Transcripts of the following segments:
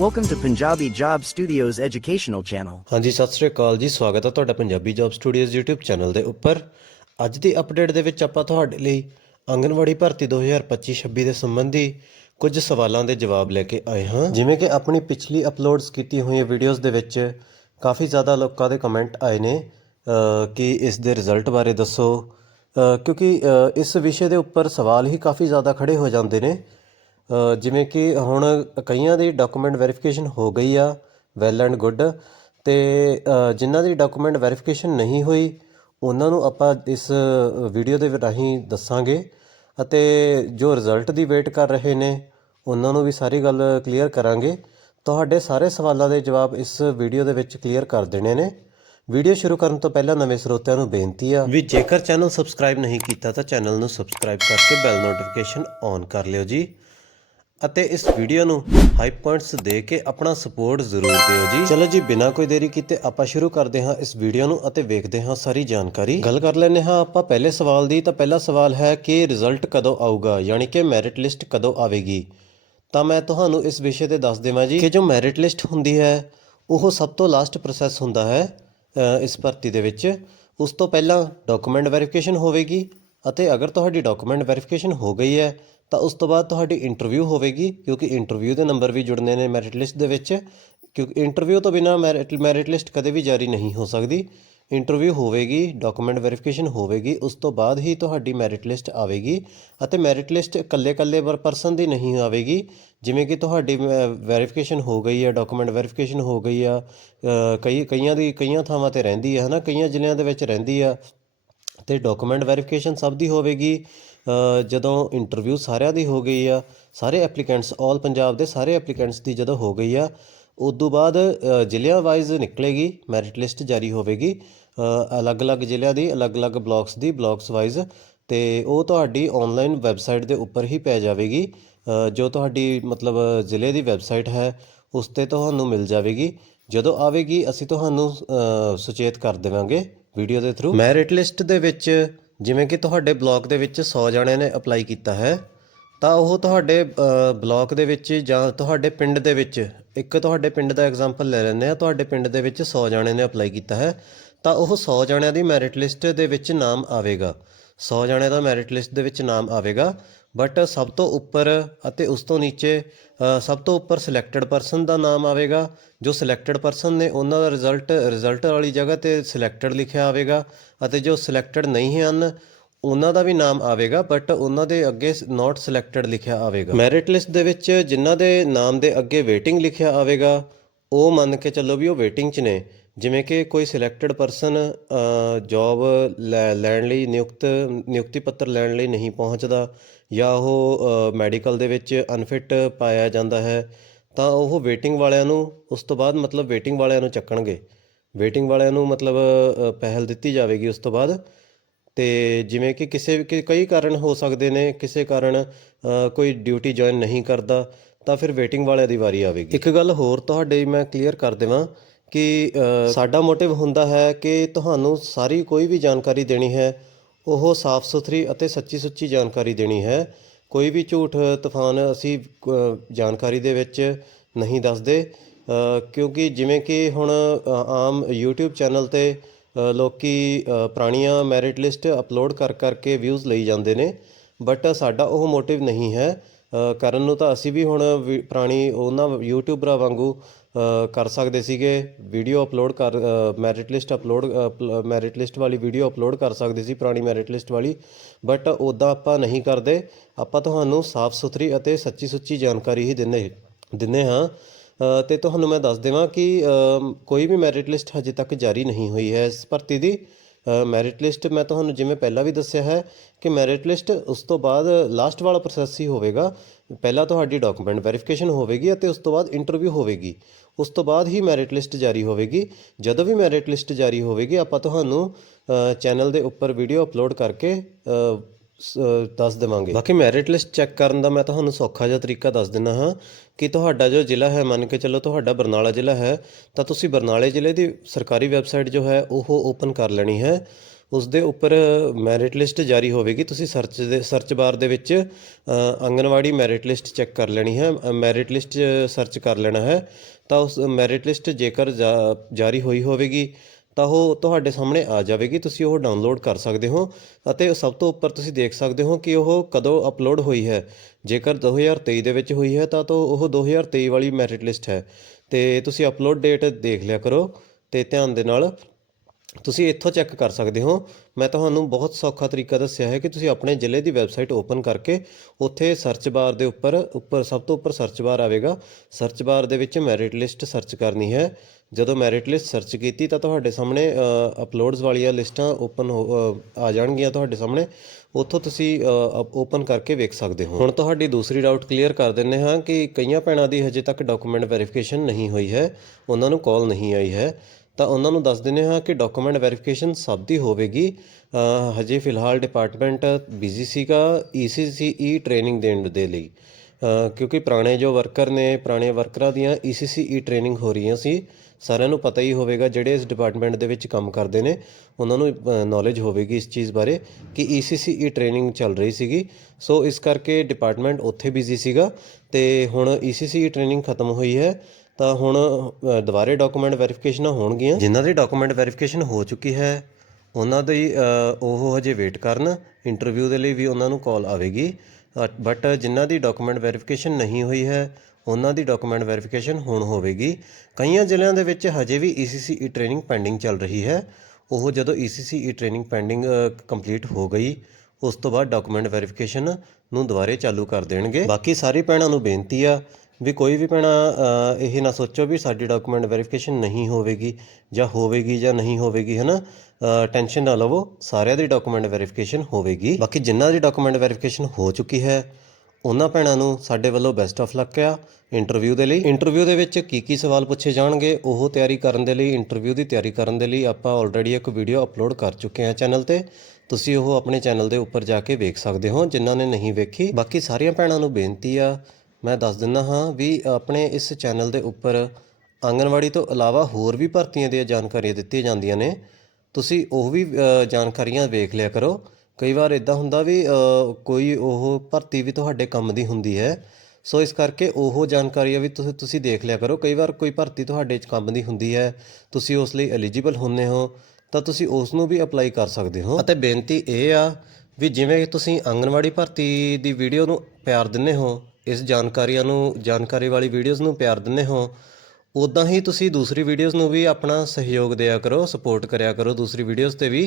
Welcome to Punjabi Job Studios educational channel. ਹਾਂਜੀ, ਸਤਿ ਸ੍ਰੀ ਅਕਾਲ ਜੀ, ਸਵਾਗਤ ਹੈ ਤੁਹਾਡਾ Punjabi job studios YouTube channel ਦੇ ਉੱਪਰ। ਅੱਜ ਦੀ ਅਪਡੇਟ ਦੇ ਵਿੱਚ ਆਪਾਂ ਤੁਹਾਡੇ ਲਈ ਆਂਗਨਵਾੜੀ ਭਰਤੀ 2025-26 ਦੇ ਸੰਬੰਧੀ ਕੁਝ ਸਵਾਲਾਂ ਦੇ ਜਵਾਬ ਲੈ ਕੇ ਆਏ ਹਾਂ। ਜਿਵੇਂ ਕਿ ਆਪਣੀ ਪਿਛਲੀ ਅਪਲੋਡਸ ਕੀਤੀ ਹੋਈਆਂ ਵੀਡੀਓਜ਼ ਦੇ ਵਿੱਚ ਕਾਫੀ ਜ਼ਿਆਦਾ ਲੋਕਾਂ ਦੇ ਕਮੈਂਟ ਆਏ ਨੇ ਕਿ ਇਸ ਦੇ ਰਿਜ਼ਲਟ ਬਾਰੇ ਦੱਸੋ। ਕਿਉਂਕਿ ਇਸ ਵਿਸ਼ੇ ਦੇ ਉੱਪਰ ਸਵਾਲ ਹੀ ਕਾਫੀ ਜ਼ਿਆਦਾ ਖੜੇ ਹੋ ਜਾਂਦੇ ਨੇ। ਜਿਵੇਂ ਕਿ ਹੁਣ ਕਈਆਂ ਦੀ ਡਾਕੂਮੈਂਟ ਵੈਰੀਫਿਕੇਸ਼ਨ ਹੋ ਗਈ ਆ ਵੈਲ ਐਂਡ ਗੁੱਡ ਤੇ ਜਿਨ੍ਹਾਂ ਦੀ ਡਾਕੂਮੈਂਟ ਵੈਰੀਫਿਕੇਸ਼ਨ ਨਹੀਂ ਹੋਈ, ਉਹਨਾਂ ਨੂੰ ਆਪਾਂ ਇਸ ਵੀਡੀਓ ਦੇ ਰਾਹੀਂ ਦੱਸਾਂਗੇ ਅਤੇ ਜੋ ਰਿਜ਼ਲਟ ਦੀ ਵੇਟ ਕਰ ਰਹੇ ਨੇ, ਉਹਨਾਂ ਨੂੰ ਵੀ ਸਾਰੀ ਗੱਲ ਕਲੀਅਰ ਕਰਾਂਗੇ। ਤੁਹਾਡੇ ਸਾਰੇ ਸਵਾਲਾਂ ਦੇ ਜਵਾਬ ਇਸ ਵੀਡੀਓ ਦੇ ਵਿੱਚ ਕਲੀਅਰ ਕਰ ਦੇਣੇ ਨੇ। ਵੀਡੀਓ ਸ਼ੁਰੂ ਕਰਨ ਤੋਂ ਪਹਿਲਾਂ ਨਵੇਂ ਸਰੋਤਿਆਂ ਨੂੰ ਬੇਨਤੀ ਆ ਵੀ ਜੇਕਰ ਚੈਨਲ ਸਬਸਕ੍ਰਾਈਬ ਨਹੀਂ ਕੀਤਾ ਤਾਂ ਚੈਨਲ ਨੂੰ ਸਬਸਕ੍ਰਾਈਬ ਕਰਕੇ ਬੈਲ ਨੋਟੀਫਿਕੇਸ਼ਨ ਔਨ ਕਰ ਲਿਓ ਜੀ। ਅਤੇ ਇਸ ਵੀਡੀਓ ਨੂੰ ਹਾਈ ਪੁਆਇੰਟਸ ਦੇ ਕੇ ਆਪਣਾ ਸਪੋਰਟ ਜ਼ਰੂਰ ਦਿਓ ਜੀ। ਚਲੋ ਜੀ, ਬਿਨਾਂ ਕੋਈ ਦੇਰੀ ਕੀਤੇ ਆਪਾਂ ਸ਼ੁਰੂ ਕਰਦੇ ਹਾਂ ਇਸ ਵੀਡੀਓ ਨੂੰ ਅਤੇ ਵੇਖਦੇ ਹਾਂ ਸਾਰੀ ਜਾਣਕਾਰੀ। ਗੱਲ ਕਰ ਲੈਂਦੇ ਹਾਂ ਆਪਾਂ ਪਹਿਲੇ ਸਵਾਲ ਦੀ। ਤਾਂ ਪਹਿਲਾ ਸਵਾਲ ਹੈ ਕਿ ਰਿਜ਼ਲਟ ਕਦੋਂ ਆਊਗਾ? ਯਾਨੀ ਕਿ ਮੈਰਿਟ ਲਿਸਟ ਕਦੋਂ ਆਵੇਗੀ? ਤਾਂ ਮੈਂ ਤੁਹਾਨੂੰ ਇਸ ਵਿਸ਼ੇ ਤੇ ਦੱਸ ਦੇਵਾਂ ਜੀ ਕਿ ਜੋ ਮੈਰਿਟ ਲਿਸਟ ਹੁੰਦੀ ਹੈ, ਉਹ ਸਭ ਤੋਂ ਲਾਸਟ ਪ੍ਰੋਸੈਸ ਹੁੰਦਾ ਹੈ ਇਸ ਭਰਤੀ ਦੇ ਵਿੱਚ। ਉਸ ਤੋਂ ਪਹਿਲਾਂ ਡਾਕੂਮੈਂਟ ਵੈਰੀਫਿਕੇਸ਼ਨ ਹੋਵੇਗੀ ਅਤੇ ਅਗਰ ਤੁਹਾਡੀ ਡਾਕੂਮੈਂਟ ਵੈਰੀਫਿਕੇਸ਼ਨ ਹੋ ਗਈ ਹੈ ਤਾਂ ਉਸ ਤੋਂ ਬਾਅਦ ਤੁਹਾਡੀ ਇੰਟਰਵਿਊ ਹੋਵੇਗੀ, ਕਿਉਂਕਿ ਇੰਟਰਵਿਊ ਦੇ ਨੰਬਰ ਵੀ ਜੁੜਨੇ ਨੇ ਮੈਰਿਟ ਲਿਸਟ ਦੇ ਵਿੱਚ, ਕਿਉਂਕਿ ਇੰਟਰਵਿਊ ਤੋਂ ਬਿਨਾ ਮੈਰਿਟ ਮੈਰਿਟ ਲਿਸਟ ਕਦੇ ਵੀ ਜਾਰੀ ਨਹੀਂ ਹੋ ਸਕਦੀ। ਇੰਟਰਵਿਊ ਹੋਵੇਗੀ ਡਾਕੂਮੈਂਟ ਵੈਰੀਫਿਕੇਸ਼ਨ ਹੋਵੇਗੀ, ਉਸ ਤੋਂ ਬਾਅਦ ਹੀ ਤੁਹਾਡੀ ਮੈਰਿਟ ਲਿਸਟ ਆਵੇਗੀ ਅਤੇ ਮੈਰਿਟ ਲਿਸਟ ਇਕੱਲੇ-ਇਕੱਲੇ ਪਰਸਨ ਦੀ ਨਹੀਂ ਆਵੇਗੀ। ਜਿਵੇਂ ਕਿ ਤੁਹਾਡੀ ਵੈਰੀਫਿਕੇਸ਼ਨ ਹੋ ਗਈ ਹੈ ਡਾਕੂਮੈਂਟ ਵੈਰੀਫਿਕੇਸ਼ਨ ਹੋ ਗਈ ਆ ਕਈ, ਕਈਆਂ ਦੀ, ਕਈਆਂ ਥਾਵਾਂ ਤੇ ਰਹਿੰਦੀ ਹੈ ਹਨਾ? ਕਈਆਂ ਜ਼ਿਲ੍ਹਿਆਂ ਦੇ ਵਿੱਚ ਰਹਿੰਦੀ ਆ। ਤੇ ਡਾਕੂਮੈਂਟ ਵੈਰੀਫਿਕੇਸ਼ਨ ਸਭ ਦੀ ਹੋਵੇਗੀ। ਜਦੋਂ ਇੰਟਰਵਿਊ ਸਾਰਿਆਂ ਦੀ ਹੋ ਗਈ ਆ, ਸਾਰੇ ਐਪਲੀਕੈਂਟਸ ਆਲ ਪੰਜਾਬ ਦੇ ਸਾਰੇ ਐਪਲੀਕੈਂਟਸ ਦੀ ਜਦੋਂ ਹੋ ਗਈ ਆ ਉਸ ਤੋਂ ਬਾਅਦ ਜ਼ਿਲ੍ਹਿਆਂ ਵਾਈਜ਼ ਨਿਕਲੇਗੀ ਮੈਰਿਟ ਲਿਸਟ ਜਾਰੀ ਹੋਵੇਗੀ। ਅਲੱਗ-ਅਲੱਗ ਜ਼ਿਲ੍ਹਿਆਂ ਦੀ, ਅਲੱਗ-ਅਲੱਗ ਬਲਾਕਸ ਦੀ ਬਲਾਕਸ ਵਾਈਜ਼ ਤੇ ਉਹ ਤੁਹਾਡੀ ਆਨਲਾਈਨ ਵੈਬਸਾਈਟ ਦੇ ਉੱਪਰ ਹੀ ਪੈ ਜਾਵੇਗੀ। ਜੋ ਤੁਹਾਡੀ ਮਤਲਬ ਜ਼ਿਲ੍ਹੇ ਦੀ ਵੈਬਸਾਈਟ ਹੈ, ਉਸ ਤੇ ਤੁਹਾਨੂੰ ਮਿਲ ਜਾਵੇਗੀ। ਜਦੋਂ ਆਵੇਗੀ, ਅਸੀਂ ਤੁਹਾਨੂੰ ਸੁਚੇਤ ਕਰ ਦੇਵਾਂਗੇ। ਵੀਡੀਓ ਦੇ ਥਰੂ ਮੈਰਿਟ ਲਿਸਟ ਦੇ ਵਿੱਚ ਜਿਵੇਂ ਕਿ ਤੁਹਾਡੇ ਬਲਾਕ ਦੇ ਵਿੱਚ 100 ਜਣਿਆਂ ਨੇ ਅਪਲਾਈ ਕੀਤਾ ਹੈ ਤਾਂ ਉਹ ਤੁਹਾਡੇ ਅ, ਬਲਾਕ ਦੇ ਵਿੱਚ ਜਾਂ ਤੁਹਾਡੇ ਪਿੰਡ ਦੇ ਵਿੱਚ ਇੱਕ ਤੁਹਾਡੇ ਪਿੰਡ ਦਾ ਐਗਜ਼ਾਮਪਲ ਲੈ ਲੈਂਦੇ ਆ ਤੁਹਾਡੇ ਪਿੰਡ ਦੇ ਵਿੱਚ 100 ਜਣਿਆਂ ਨੇ ਅਪਲਾਈ ਕੀਤਾ ਹੈ ਤਾਂ ਉਹ 100 ਜਣਿਆਂ ਦੀ ਮੈਰਿਟ ਲਿਸਟ ਦੇ ਵਿੱਚ ਨਾਮ ਆਵੇਗਾ। 100 ਜਣਿਆਂ ਦਾ ਮੈਰਿਟ ਲਿਸਟ ਦੇ ਵਿੱਚ ਨਾਮ ਆਵੇਗਾ ਬਟ ਸਭ ਤੋਂ ਉੱਪਰ ਅਤੇ ਉਸ ਤੋਂ ਨੀਚੇ ਸਭ ਤੋਂ ਉੱਪਰ ਸਿਲੈਕਟਡ ਪਰਸਨ ਦਾ ਨਾਮ ਆਵੇਗਾ, ਜੋ ਸਿਲੈਕਟਡ ਪਰਸਨ ਨੇ ਉਹਨਾਂ ਦਾ ਰਿਜ਼ਲਟ ਰਿਜ਼ਲਟ ਵਾਲੀ ਜਗ੍ਹਾ ਤੇ ਸਿਲੈਕਟਡ ਲਿਖਿਆ ਆਵੇਗਾ ਅਤੇ ਜੋ ਸਿਲੈਕਟਡ ਨਹੀਂ ਹਨ, ਉਹਨਾਂ ਦਾ ਵੀ ਨਾਮ ਆਵੇਗਾ ਬਟ ਉਹਨਾਂ ਦੇ ਅੱਗੇ ਨਾਟ ਸਿਲੈਕਟਡ ਲਿਖਿਆ ਆਵੇਗਾ। ਮੈਰਿਟ ਲਿਸਟ ਦੇ ਵਿੱਚ ਜਿਨ੍ਹਾਂ ਦੇ ਨਾਮ ਦੇ ਅੱਗੇ ਵੇਟਿੰਗ ਲਿਖਿਆ ਆਵੇਗਾ, ਉਹ ਮੰਨ ਕੇ ਚੱਲੋ ਵੀ ਉਹ ਵੇਟਿੰਗ 'ਚ ਨੇ। ਜਿਵੇਂ ਕਿ ਕੋਈ ਸਿਲੈਕਟਡ ਪਰਸਨ ਜੌਬ ਲੈਣ ਲਈ ਨਿਯੁਕਤ, ਨਿਯੁਕਤੀ ਪੱਤਰ ਲੈਣ ਲਈ ਨਹੀਂ ਪਹੁੰਚਦਾ ਜਾਂ ਉਹ ਮੈਡੀਕਲ ਦੇ ਵਿੱਚ ਅਨਫਿਟ ਪਾਇਆ ਜਾਂਦਾ ਹੈ, ਤਾਂ ਉਹ ਵੇਟਿੰਗ ਵਾਲਿਆਂ ਨੂੰ, ਉਸ ਤੋਂ ਬਾਅਦ ਮਤਲਬ ਵੇਟਿੰਗ ਵਾਲਿਆਂ ਨੂੰ ਚੱਕਣਗੇ। ਵੇਟਿੰਗ ਵਾਲਿਆਂ ਨੂੰ ਮਤਲਬ ਪਹਿਲ ਦਿੱਤੀ ਜਾਵੇਗੀ ਉਸ ਤੋਂ ਬਾਅਦ। ਤੇ ਜਿਵੇਂ ਕਿ ਕਿਸੇ ਵੀ ਕਈ ਕਾਰਨ ਹੋ ਸਕਦੇ ਨੇ, ਕਿਸੇ ਕਾਰਨ ਕੋਈ ਡਿਊਟੀ ਜੁਆਇਨ ਨਹੀਂ ਕਰਦਾ, ਤਾਂ ਫਿਰ ਵੇਟਿੰਗ ਵਾਲਿਆਂ ਦੀ ਵਾਰੀ ਆਵੇਗੀ। ਇੱਕ ਗੱਲ ਹੋਰ ਤੁਹਾਡੇ ਮੈਂ ਕਲੀਅਰ ਕਰ ਦੇਵਾਂ ਕਿ ਸਾਡਾ ਮੋਟਿਵ ਹੁੰਦਾ ਹੈ ਕਿ ਤੁਹਾਨੂੰ ਸਾਰੀ ਕੋਈ ਵੀ ਜਾਣਕਾਰੀ ਦੇਣੀ ਹੈ ਉਹ ਸਾਫ਼ ਸੁਥਰੀ ਅਤੇ ਸੱਚੀ ਸੁੱਚੀ ਜਾਣਕਾਰੀ ਦੇਣੀ ਹੈ। ਕੋਈ ਵੀ ਝੂਠ ਤੂਫਾਨ ਅਸੀਂ ਜਾਣਕਾਰੀ ਦੇ ਵਿੱਚ ਨਹੀਂ ਦੱਸਦੇ ਕਿਉਂਕਿ ਜਿਵੇਂ ਕਿ ਹੁਣ ਆਮ YouTube ਚੈਨਲ ਤੇ ਅ, ਲੋਕੀ ਪੁਰਾਣੀਆਂ ਮੈਰਿਟ ਲਿਸਟ ਅਪਲੋਡ ਕਰ ਕਰਕੇ ਵਿਊਜ਼ ਲਈ ਜਾਂਦੇ ਨੇ ਬਟ ਸਾਡਾ ਉਹ ਮੋਟਿਵ ਨਹੀਂ ਹੈ। ਕਰਨ ਨੂੰ ਤਾਂ ਅਸੀਂ ਵੀ ਹੁਣ ਵੀ- ਪੁਰਾਣੀ ਉਹਨਾਂ ਯੂਟਿਊਬਰਾਂ ਵਾਂਗੂ ਕਰ ਸਕਦੇ ਸੀਗੇ ਵੀਡੀਓ ਅਪਲੋਡ ਕਰ merit list upload merit list ਵਾਲੀ ਵੀਡੀਓ ਅਪਲੋਡ ਕਰ ਸਕਦੇ ਸੀ ਪੁਰਾਣੀ ਮੈਰਿਟ ਲਿਸਟ ਵਾਲੀ ਬਟ ਉਦਾਂ ਆਪਾਂ ਨਹੀਂ ਕਰਦੇ। ਆਪਾਂ ਤੁਹਾਨੂੰ ਸਾਫ਼ ਸੁਥਰੀ ਅਤੇ ਸੱਚੀ ਸੁੱਚੀ ਜਾਣਕਾਰੀ ਹੀ ਦਿੰਦੇ ਦਿੰਦੇ ਹਾਂ। ਅ, ਤੇ ਤੁਹਾਨੂੰ ਮੈਂ ਦੱਸ ਦੇਵਾਂ ਕਿ ਕੋਈ ਵੀ ਮੈਰਿਟ ਲਿਸਟ ਹਜੇ ਤੱਕ ਜਾਰੀ ਨਹੀਂ ਹੋਈ ਹੈ। ਇਸ ਭਰਤੀ ਦੀ ਮੈਰਿਟ ਲਿਸਟ ਮੈਂ ਤੁਹਾਨੂੰ ਜਿਵੇਂ ਪਹਿਲਾਂ ਵੀ ਦੱਸਿਆ ਹੈ ਕਿ ਮੈਰਿਟ ਲਿਸਟ ਉਸ ਤੋਂ ਬਾਅਦ ਲਾਸਟ ਵਾਲਾ ਪ੍ਰੋਸੈਸ ਹੀ ਹੋਵੇਗਾ। ਪਹਿਲਾਂ ਤੁਹਾਡੀ ਡਾਕੂਮੈਂਟ ਵੈਰੀਫਿਕੇਸ਼ਨ ਹੋਵੇਗੀ ਅਤੇ ਉਸ ਤੋਂ ਬਾਅਦ ਇੰਟਰਵਿਊ ਹੋਵੇਗੀ। ਉਸ ਤੋਂ ਬਾਅਦ ਹੀ ਮੈਰਿਟ ਲਿਸਟ ਜਾਰੀ ਹੋਵੇਗੀ। ਜਦੋਂ ਵੀ ਮੈਰਿਟ ਲਿਸਟ ਜਾਰੀ ਹੋਵੇਗੀ, ਆਪਾਂ ਤੁਹਾਨੂੰ ਚੈਨਲ ਦੇ ਉੱਪਰ ਵੀਡੀਓ ਅਪਲੋਡ ਕਰਕੇ ਦੱਸ ਦੇਵਾਂਗੇ। ਬਾਕੀ ਮੈਰਿਟ ਲਿਸਟ ਚੈੱਕ ਕਰਨ ਦਾ ਮੈਂ ਤੁਹਾਨੂੰ ਸੌਖਾ ਜਿਹਾ ਤਰੀਕਾ ਦੱਸ ਦਿੰਦਾ ਹਾਂ ਕਿ ਤੁਹਾਡਾ ਜੋ ਜ਼ਿਲ੍ਹਾ ਹੈ ਮੰਨ ਕੇ ਚੱਲੋ ਤੁਹਾਡਾ ਬਰਨਾਲਾ ਜ਼ਿਲ੍ਹਾ ਹੈ ਤਾਂ ਤੁਸੀਂ ਬਰਨਾਲੇ ਜ਼ਿਲ੍ਹੇ ਦੀ ਸਰਕਾਰੀ ਵੈਬਸਾਈਟ ਜੋ ਹੈ ਉਹ ਓਪਨ ਕਰ ਲੈਣੀ ਹੈ। ਉਸ ਦੇ ਉੱਪਰ ਮੈਰਿਟ ਲਿਸਟ ਜਾਰੀ ਹੋਵੇਗੀ। ਤੁਸੀਂ ਸਰਚ ਦੇ ਸਰਚ ਬਾਰ ਦੇ ਵਿੱਚ ਅ, ਆਂਗਣਵਾੜੀ ਮੈਰਿਟ ਲਿਸਟ ਚੈੱਕ ਕਰ ਲੈਣੀ ਹੈ ਮੈਰਿਟ ਲਿਸਟ ਸਰਚ ਕਰ ਲੈਣਾ ਹੈ। ਤਾਂ ਉਸ ਮੈਰਿਟ ਲਿਸਟ ਜੇਕਰ ਜਾ- ਜਾਰੀ ਹੋਈ ਹੋਵੇਗੀ ਤਾਂ ਉਹ ਤੁਹਾਡੇ ਸਾਹਮਣੇ ਆ ਜਾਵੇਗੀ, ਤੁਸੀਂ ਉਹ ਡਾਊਨਲੋਡ ਕਰ ਸਕਦੇ ਹੋ ਅਤੇ ਸਭ ਤੋਂ ਉੱਪਰ ਤੁਸੀਂ ਦੇਖ ਸਕਦੇ ਹੋ ਕਿ ਉਹ ਕਦੋਂ ਅਪਲੋਡ ਹੋਈ ਹੈ। ਜੇਕਰ 2023 ਦੇ ਵਿੱਚ ਹੋਈ ਹੈ ਤਾਂ ਤਾਂ ਉਹ 2023 ਵਾਲੀ ਮੈਰਿਟ ਲਿਸਟ ਹੈ। ਤੇ ਤੁਸੀਂ ਅਪਲੋਡ ਡੇਟ ਦੇਖ ਲਿਆ ਕਰੋ ਤੇ ਧਿਆਨ ਦੇ ਨਾਲ ਤੁਸੀਂ ਇੱਥੋਂ ਚੈੱਕ ਕਰ ਸਕਦੇ ਹੋ। ਮੈਂ ਤੁਹਾਨੂੰ ਬਹੁਤ ਸੌਖਾ ਤਰੀਕਾ ਦੱਸਿਆ ਹੈ ਕਿ ਤੁਸੀਂ ਆਪਣੇ ਜ਼ਿਲ੍ਹੇ ਦੀ ਵੈਬਸਾਈਟ ਓਪਨ ਕਰਕੇ ਉੱਥੇ ਸਰਚ ਬਾਰ ਦੇ ਉੱਪਰ ਉੱਪਰ ਸਭ ਤੋਂ ਉੱਪਰ ਸਰਚ ਬਾਰ ਆਵੇਗਾ। ਸਰਚ ਬਾਰ ਦੇ ਵਿੱਚ ਮੈਰਿਟ ਲਿਸਟ ਸਰਚ ਕਰਨੀ ਹੈ। ਜਦੋਂ ਮੈਰਿਟ ਲਿਸਟ ਸਰਚ ਕੀਤੀ ਤਾਂ ਤੁਹਾਡੇ ਸਾਹਮਣੇ ਅਪਲੋਡਸ ਵਾਲੀਆਂ ਲਿਸਟਾਂ ਓਪਨ ਆ ਜਾਣਗੀਆਂ ਤੁਹਾਡੇ ਸਾਹਮਣੇ। ਉੱਥੋਂ ਤੁਸੀਂ ਓਪਨ ਕਰਕੇ ਵੇਖ ਸਕਦੇ ਹੋ। ਹੁਣ ਤੁਹਾਡੀ ਦੂਸਰੀ ਡਾਊਟ ਕਲੀਅਰ ਕਰ ਦਿੰਨੇ ਹਾਂ ਕਿ ਕਈਆਂ ਭੈਣਾਂ ਦੀ ਹਜੇ ਤੱਕ ਡਾਕੂਮੈਂਟ ਵੈਰੀਫਿਕੇਸ਼ਨ ਨਹੀਂ ਹੋਈ ਹੈ। ਉਹਨਾਂ ਨੂੰ ਕਾਲ ਨਹੀਂ ਆਈ ਹੈ। ਤਾਂ ਉਹਨਾਂ ਨੂੰ ਦੱਸ ਦਿੰਦੇ ਹਾਂ ਕਿ ਡਾਕੂਮੈਂਟ ਵੈਰੀਫਿਕੇਸ਼ਨ ਸਭ ਦੀ ਹੋਵੇਗੀ। ਹਜੇ ਫਿਲਹਾਲ ਡਿਪਾਰਟਮੈਂਟ ਬਿਜ਼ੀ ਸੀਗਾ ਈਸੀਸੀਈ ਟ੍ਰੇਨਿੰਗ ਦੇਣ ਦੇ ਲਈ। ਕਿਉਂਕਿ ਪੁਰਾਣੇ ਜੋ ਵਰਕਰ ਨੇ, ਪੁਰਾਣੇ ਵਰਕਰਾਂ ਦੀਆਂ ਈਸੀਸੀਈ ਟ੍ਰੇਨਿੰਗ ਹੋ ਰਹੀਆਂ ਸੀ, ਸਾਰਿਆਂ ਨੂੰ ਪਤਾ ਹੀ ਹੋਵੇਗਾ ਜਿਹੜੇ ਇਸ ਡਿਪਾਰਟਮੈਂਟ ਦੇ ਵਿੱਚ ਕੰਮ ਕਰਦੇ ਨੇ, ਉਹਨਾਂ ਨੂੰ ਨੌਲੇਜ ਹੋਵੇਗੀ ਇਸ ਚੀਜ਼ ਬਾਰੇ ਕਿ ਈਸੀਸੀਈ ਟ੍ਰੇਨਿੰਗ ਚੱਲ ਰਹੀ ਸੀਗੀ। ਸੋ ਇਸ ਕਰਕੇ ਡਿਪਾਰਟਮੈਂਟ ਉੱਥੇ ਬਿਜ਼ੀ ਸੀਗਾ ਤੇ ਹੁਣ ਈਸੀਸੀਈ ਟ੍ਰੇਨਿੰਗ ਖਤਮ ਹੋਈ ਹੈ। ਤਾਂ ਹੁਣ ਦੁਬਾਰੇ ਡਾਕੂਮੈਂਟ ਵੈਰੀਫਿਕੇਸ਼ਨਾਂ ਹੋਣਗੀਆਂ। ਜਿਨ੍ਹਾਂ ਦੀ ਡਾਕੂਮੈਂਟ ਵੈਰੀਫਿਕੇਸ਼ਨ ਹੋ ਚੁੱਕੀ ਹੈ, ਉਹਨਾਂ ਦੀ ਉਹ ਹਜੇ ਵੇਟ ਕਰਨ। ਇੰਟਰਵਿਊ ਦੇ ਲਈ ਵੀ ਉਹਨਾਂ ਨੂੰ ਕਾਲ ਆਵੇਗੀ। ਬਟ ਜਿਨ੍ਹਾਂ ਦੀ ਡਾਕੂਮੈਂਟ ਵੈਰੀਫਿਕੇਸ਼ਨ ਨਹੀਂ ਹੋਈ ਹੈ, ਉਹਨਾਂ ਦੀ ਡਾਕੂਮੈਂਟ ਵੈਰੀਫਿਕੇਸ਼ਨ ਹੁਣ ਹੋਵੇਗੀ। ਕਈਆਂ ਜ਼ਿਲ੍ਹਿਆਂ ਦੇ ਵਿੱਚ ਹਜੇ ਵੀ ECCE ਟ੍ਰੇਨਿੰਗ ਪੈਂਡਿੰਗ ਚੱਲ ਰਹੀ ਹੈ। ਉਹ ਜਦੋਂ ECCE ਟ੍ਰੇਨਿੰਗ ਪੈਂਡਿੰਗ ਕੰਪਲੀਟ ਹੋ ਗਈ, ਉਸ ਤੋਂ ਬਾਅਦ ਡਾਕੂਮੈਂਟ ਵੈਰੀਫਿਕੇਸ਼ਨ ਨੂੰ ਦੁਬਾਰੇ ਚਾਲੂ ਕਰ ਦੇਣਗੇ। ਬਾਕੀ ਸਾਰੀ ਭੈਣਾਂ ਨੂੰ ਬੇਨਤੀ ਆ ਵੀ ਕੋਈ ਵੀ ਭੈਣਾ ਇਹ ਨਾ ਸੋਚੋ ਵੀ ਸਾਡੀ ਡਾਕੂਮੈਂਟ ਵੈਰੀਫਿਕੇਸ਼ਨ ਨਹੀਂ ਹੋਵੇਗੀ ਜਾਂ ਹੋਵੇਗੀ ਜਾਂ ਨਹੀਂ ਹੋਵੇਗੀ, ਹਨਾ? ਟੈਨਸ਼ਨ ਨਾ ਲਵੋ, ਸਾਰਿਆਂ ਦੀ ਡਾਕੂਮੈਂਟ ਵੈਰੀਫਿਕੇਸ਼ਨ ਹੋਵੇਗੀ। ਬਾਕੀ ਜਿਨ੍ਹਾਂ ਦੀ ਡਾਕੂਮੈਂਟ ਵੈਰੀਫਿਕੇਸ਼ਨ ਹੋ ਚੁੱਕੀ ਹੈ, ਉਹਨਾਂ ਭੈਣਾਂ ਨੂੰ ਸਾਡੇ ਵੱਲੋਂ ਬੈਸਟ ਆਫ ਲੱਕ ਆ ਇੰਟਰਵਿਊ ਦੇ ਲਈ। ਇੰਟਰਵਿਊ ਦੇ ਵਿੱਚ ਕੀ ਕੀ ਸਵਾਲ ਪੁੱਛੇ ਜਾਣਗੇ, ਉਹ ਤਿਆਰੀ ਕਰਨ ਦੇ ਲਈ ਇੰਟਰਵਿਊ ਦੀ ਤਿਆਰੀ ਕਰਨ ਦੇ ਲਈ ਆਪਾਂ ਆਲਰੇਡੀ ਇੱਕ ਵੀਡੀਓ ਅਪਲੋਡ ਕਰ ਚੁੱਕੇ ਹਾਂ ਚੈਨਲ ਤੇ। ਤੁਸੀਂ ਉਹ ਆਪਣੇ ਚੈਨਲ ਦੇ ਉੱਪਰ ਜਾ ਕੇ ਵੇਖ ਸਕਦੇ ਹੋ, ਜਿਨ੍ਹਾਂ ਨੇ ਨਹੀਂ ਵੇਖੀ। ਬਾਕੀ ਸਾਰੀਆਂ ਭੈਣਾਂ ਨੂੰ ਬੇਨਤੀ ਆ ਮੈਂ ਦੱਸ ਦਿੰਦਾ ਹਾਂ ਵੀ ਆਪਣੇ ਇਸ ਚੈਨਲ ਦੇ ਉੱਪਰ ਆਂਗਣਵਾੜੀ ਤੋਂ ਇਲਾਵਾ ਹੋਰ ਵੀ ਭਰਤੀਆਂ ਦੀਆਂ ਜਾਣਕਾਰੀਆਂ ਦਿੱਤੀਆਂ ਜਾਂਦੀਆਂ ਨੇ। ਤੁਸੀਂ ਉਹ ਵੀ ਜਾਣਕਾਰੀਆਂ ਵੇਖ ਲਿਆ ਕਰੋ। ਕਈ ਵਾਰ ਇਦਾਂ ਹੁੰਦਾ ਵੀ ਕੋਈ ਉਹ ਭਰਤੀ ਵੀ ਤੁਹਾਡੇ ਕੰਮ ਦੀ ਹੁੰਦੀ ਹੈ। ਸੋ ਇਸ ਕਰਕੇ ਉਹ ਜਾਣਕਾਰੀਆਂ ਵੀ ਤੁਸੀਂ ਤੁਸੀਂ ਦੇਖ ਲਿਆ ਕਰੋ। ਕਈ ਵਾਰ ਕੋਈ ਭਰਤੀ ਤੁਹਾਡੇ ਚ ਕੰਮ ਦੀ ਹੁੰਦੀ ਹੈ, ਤੁਸੀਂ ਉਸ ਲਈ ਐਲੀਜੀਬਲ ਹੁੰਦੇ ਹੋ, ਤਾਂ ਤੁਸੀਂ ਉਸ ਨੂੰ ਵੀ ਅਪਲਾਈ ਕਰ ਸਕਦੇ ਹੋ। ਅਤੇ ਬੇਨਤੀ ਇਹ ਆ ਵੀ ਜਿਵੇਂ ਤੁਸੀਂ ਆਂਗਣਵਾੜੀ ਭਰਤੀ ਦੀ ਵੀਡੀਓ ਨੂੰ ਪਿਆਰ ਦਿੰਦੇ ਹੋ ਇਸ ਜਾਣਕਾਰੀਆਂ ਨੂੰ, ਜਾਣਕਾਰੀ ਵਾਲੀ ਵੀਡੀਓਜ਼ ਨੂੰ ਪਿਆਰ ਦਿੰਦੇ ਹੋ ਉਦਾਂ ਹੀ ਤੁਸੀਂ ਦੂਸਰੀ ਵੀਡੀਓਜ਼ ਨੂੰ ਵੀ ਆਪਣਾ ਸਹਿਯੋਗ ਦਿਆ ਕਰੋ ਸਪੋਰਟ ਕਰਿਆ ਕਰੋ ਦੂਸਰੀ ਵੀਡੀਓਜ਼ ਤੇ ਵੀ।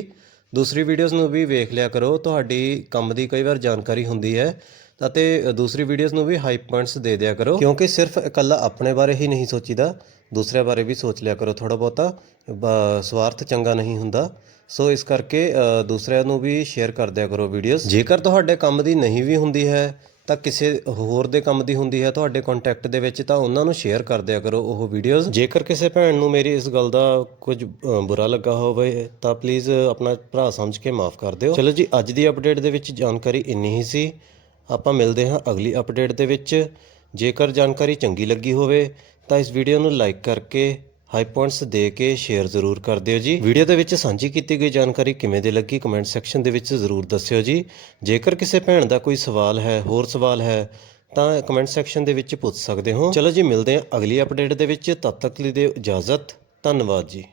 ਦੂਸਰੀ ਵੀਡੀਓਜ਼ ਨੂੰ ਵੀ ਵੇਖ ਲਿਆ ਕਰੋ, ਤੁਹਾਡੀ ਕੰਮ ਦੀ ਕਈ ਵਾਰ ਜਾਣਕਾਰੀ ਹੁੰਦੀ ਹੈ, ਅਤੇ ਦੂਸਰੀ ਵੀਡੀਓਜ਼ ਨੂੰ ਵੀ ਹਾਈ ਪੁਆਇੰਟਸ ਦੇ ਦਿਆ ਕਰੋ, ਕਿਉਂਕਿ ਸਿਰਫ ਇਕੱਲਾ ਆਪਣੇ ਬਾਰੇ ਹੀ ਨਹੀਂ ਸੋਚੀਦਾ, ਦੂਸਰਿਆਂ ਬਾਰੇ ਵੀ ਸੋਚ ਲਿਆ ਕਰੋ ਥੋੜਾ ਬਹੁਤਾ, ਬ- ਸਵਾਰਥ ਚੰਗਾ ਨਹੀਂ ਹੁੰਦਾ। ਸੋ ਇਸ ਕਰਕੇ ਦੂਸਰਿਆਂ ਨੂੰ ਵੀ ਸ਼ੇਅਰ ਕਰ ਦਿਆ ਕਰੋ ਵੀਡੀਓਜ਼ ਜੇਕਰ ਤੁਹਾਡੇ ਕੰਮ ਦੀ ਨਹੀਂ ਵੀ ਹੁੰਦੀ ਹੈ ਤਾਂ ਕਿਸੇ ਹੋਰ ਦੇ ਕੰਮ ਦੀ ਹੁੰਦੀ ਹੈ ਤੁਹਾਡੇ ਕੰਟੈਕਟ ਦੇ ਵਿੱਚ, ਤਾਂ ਉਹਨਾਂ ਨੂੰ ਸ਼ੇਅਰ ਕਰ ਦਿਆ ਕਰੋ ਉਹ ਵੀਡੀਓਜ਼ ਜੇਕਰ ਕਿਸੇ ਭੈਣ ਨੂੰ ਮੇਰੀ ਇਸ ਗੱਲ ਦਾ ਕੁਝ ਬੁਰਾ ਲੱਗਾ ਹੋਵੇ, ਤਾਂ ਪਲੀਜ਼ ਆਪਣਾ ਭਰਾ ਸਮਝ ਕੇ ਮਾਫ ਕਰ ਦਿਓ। ਚਲੋ ਜੀ, ਅੱਜ ਦੀ ਅਪਡੇਟ ਦੇ ਵਿੱਚ ਜਾਣਕਾਰੀ ਇੰਨੀ ਹੀ ਸੀ। ਆਪਾਂ ਮਿਲਦੇ ਹਾਂ ਅਗਲੀ ਅਪਡੇਟ ਦੇ ਵਿੱਚ। ਜੇਕਰ ਜਾਣਕਾਰੀ ਚੰਗੀ ਲੱਗੀ ਹੋਵੇ, ਤਾਂ ਇਸ ਵੀਡੀਓ ਨੂੰ ਲਾਈਕ ਕਰਕੇ ਹਾਈ ਪੁਆਇੰਟਸ ਦੇ ਕੇ ਸ਼ੇਅਰ ਜ਼ਰੂਰ ਕਰ ਦਿਓ ਜੀ। ਵੀਡੀਓ ਦੇ ਵਿੱਚ ਸਾਂਝੀ ਕੀਤੀ ਗਈ ਜਾਣਕਾਰੀ ਕਿਵੇਂ ਦੀ ਲੱਗੀ ਕਮੈਂਟ ਸੈਕਸ਼ਨ ਦੇ ਵਿੱਚ ਜ਼ਰੂਰ ਦੱਸਿਓ ਜੀ। ਜੇਕਰ ਕਿਸੇ ਭੈਣ ਦਾ ਕੋਈ ਸਵਾਲ ਹੈ, ਹੋਰ ਸਵਾਲ ਹੈ, ਤਾਂ ਕਮੈਂਟ ਸੈਕਸ਼ਨ ਦੇ ਵਿੱਚ ਪੁੱਛ ਸਕਦੇ ਹੋ। ਚਲੋ ਜੀ, ਮਿਲਦੇ ਹਾਂ ਅਗਲੀ ਅਪਡੇਟ ਦੇ ਵਿੱਚ। ਤਦ ਤੱਕ ਲਈ ਦਿਓ ਇਜਾਜ਼ਤ। ਧੰਨਵਾਦ ਜੀ।